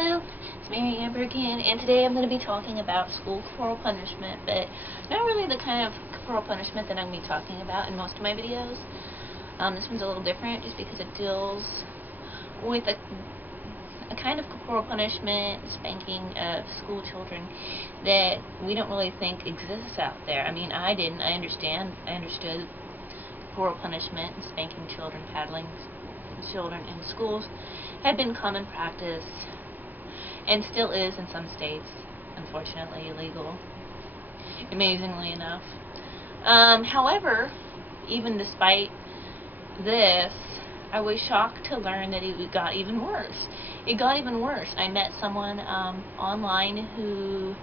Hello, it's Mary Amber again, and today I'm going to be talking about school corporal punishment, but not really the kind of corporal punishment that I'm going to be talking about in most of my videos. This one's a little different just because it deals with a kind of corporal punishment, spanking of school children that we don't really think exists out there. I mean, I didn't. I understood corporal punishment and spanking children, paddling children in schools had been common practice and still is in some states, unfortunately illegal, amazingly enough. However, even despite this, I was shocked to learn that it got even worse. It got even worse. I met someone online who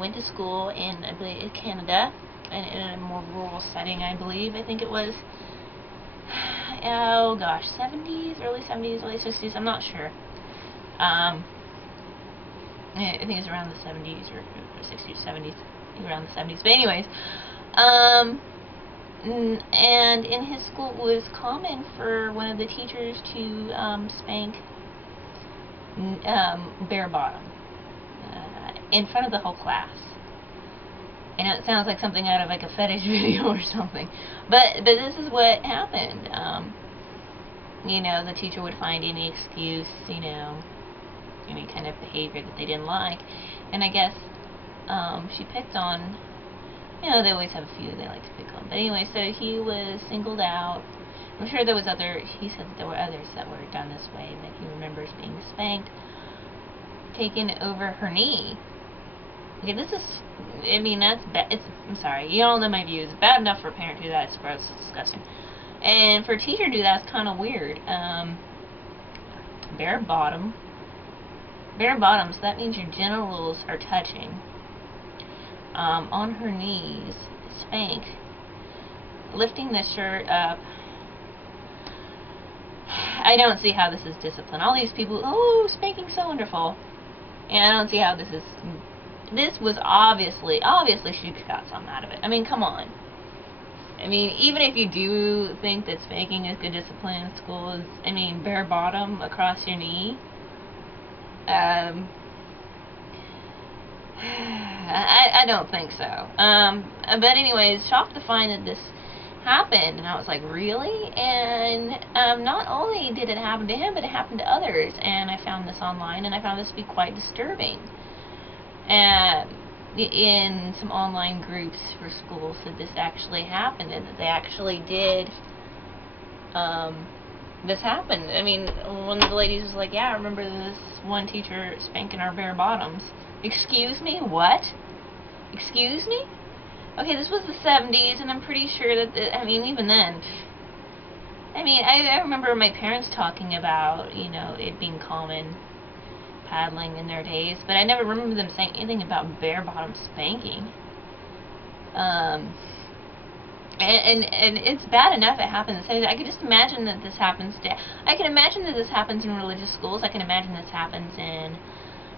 went to school in, I believe, Canada, and in a more rural setting, I believe. I think it was, oh gosh, 70s, early 70s, early 60s, I'm not sure. I think it was around the 70s or 60s, 70s, around the 70s. But anyways, and in his school it was common for one of the teachers to spank bare bottom in front of the whole class. I know it sounds like something out of like a fetish video or something, but this is what happened. You know, the teacher would find any excuse, you know, any kind of behavior that they didn't like, and I guess she picked on, you know, they always have a few they like to pick on, but anyway, so he was singled out. I'm sure there was he said that there were others that were done this way, that he remembers being spanked, taken over her knee. Okay, this is, I mean, that's bad. I'm sorry, you all know my views. Bad enough for a parent to do that, it's gross, it's disgusting. And for a teacher to do that, it's kind of weird. Bare bottoms, that means your genitals are touching. On her knees, spank, lifting the shirt up. I don't see how this is discipline. All these people, oh, spanking's so wonderful. And I don't see how this is. This was obviously she got something out of it. I mean, come on. I mean, even if you do think that spanking is good discipline in schools, I mean, bare bottom across your knee. I don't think so. But anyways, shocked to find that this happened, and I was like, really? And not only did it happen to him, but it happened to others. And I found this online, and I found this to be quite disturbing. In some online groups for schools that this actually happened, and that they actually did this happened. I mean, one of the ladies was like, yeah, I remember this one teacher spanking our bare bottoms. Excuse me? What? Excuse me? Okay, this was the 70s, and I'm pretty sure that, I mean, even then, I mean, I remember my parents talking about, you know, it being common paddling in their days, but I never remember them saying anything about bare bottom spanking. And it's bad enough it happens. So I could just imagine that this happens I can imagine that this happens in religious schools. I can imagine this happens in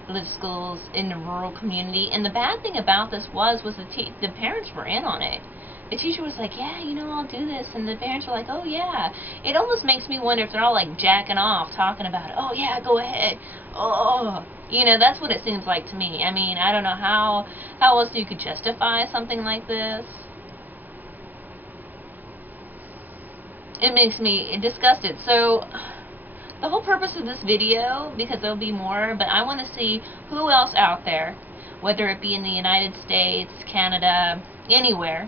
religious schools in the rural community. And the bad thing about this was the parents were in on it. The teacher was like, yeah, you know, I'll do this, and the parents were like, oh yeah. It almost makes me wonder if they're all like jacking off, talking about it. Oh yeah, go ahead. Oh, you know, that's what it seems like to me. I mean, I don't know how else you could justify something like this. It makes me disgusted. So the whole purpose of this video, because there'll be more, but I want to see who else out there, whether it be in the United States, Canada, anywhere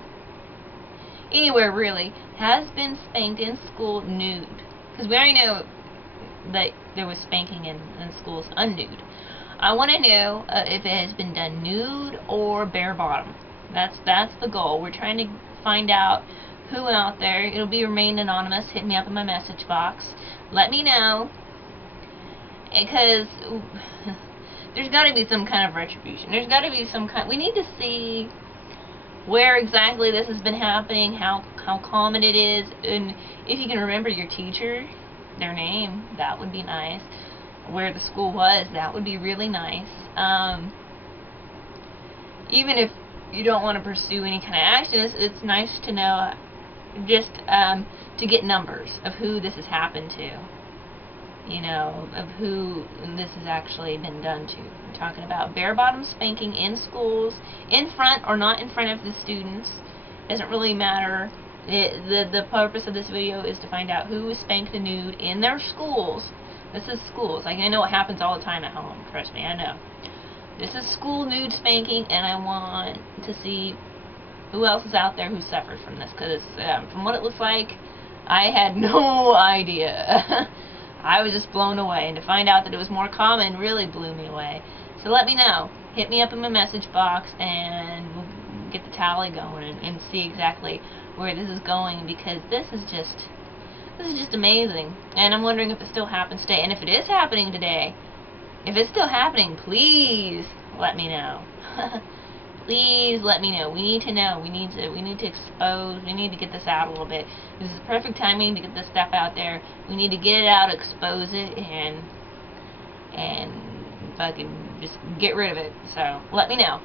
really, has been spanked in school nude. Because we already know that there was spanking in schools unnude. I want to know if it has been done nude or bare bottom. That's the goal. We're trying to find out who out there. It'll remain anonymous. Hit me up in my message box. Let me know. Because there's got to be some kind of retribution. There's got to be some kind. We need to see where exactly this has been happening, how common it is, and if you can remember your teacher, their name, that would be nice. Where the school was, that would be really nice. Even if you don't want to pursue any kind of action, it's nice to know, just to get numbers of who this has happened to. you know, of who this has actually been done to. I'm talking about bare-bottom spanking in schools, in front or not in front of the students. Doesn't really matter. The purpose of this video is to find out who is spanked nude in their schools. This is schools. Like, I know it happens all the time at home. Trust me, I know. This is school nude spanking, and I want to see who else is out there who suffers from this. Because from what it looks like, I had no idea. I was just blown away, and to find out that it was more common really blew me away. So let me know. Hit me up in my message box, and we'll get the tally going and see exactly where this is going, because this is just amazing. And I'm wondering if it still happens today. And if it is happening today, if it's still happening, please let me know. Please let me know. We need to know. We need to expose. We need to get this out a little bit. This is perfect timing to get this stuff out there. We need to get it out, expose it, and fucking just get rid of it. So let me know.